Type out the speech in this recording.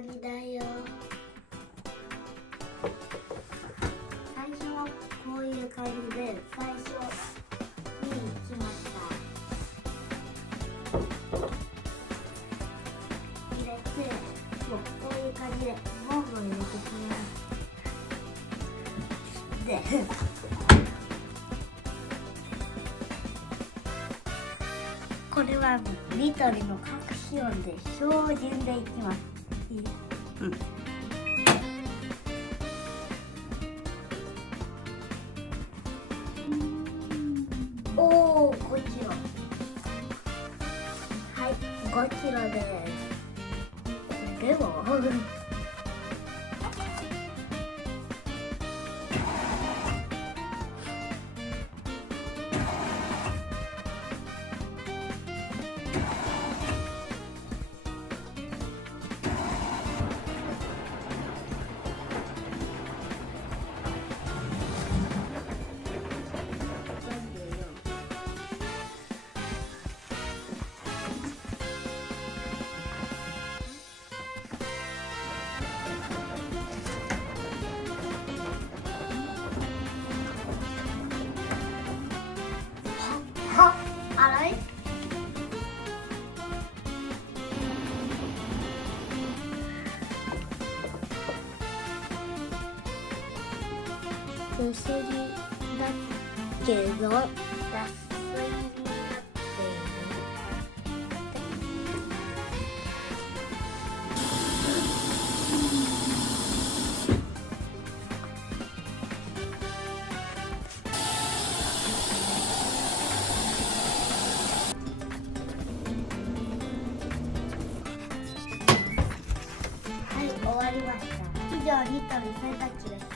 だよ。最初はこういう感じで最初に行きました。入れて、もうこういう感じでボンボン入れてきます。でこれは緑の隠し音で標準でいきます。いい？うん。おお、5キロ。はい、5キロです。でも洗い薬だけど脱水になっている。はい、終わりました。以上、ニトリ洗濯機です。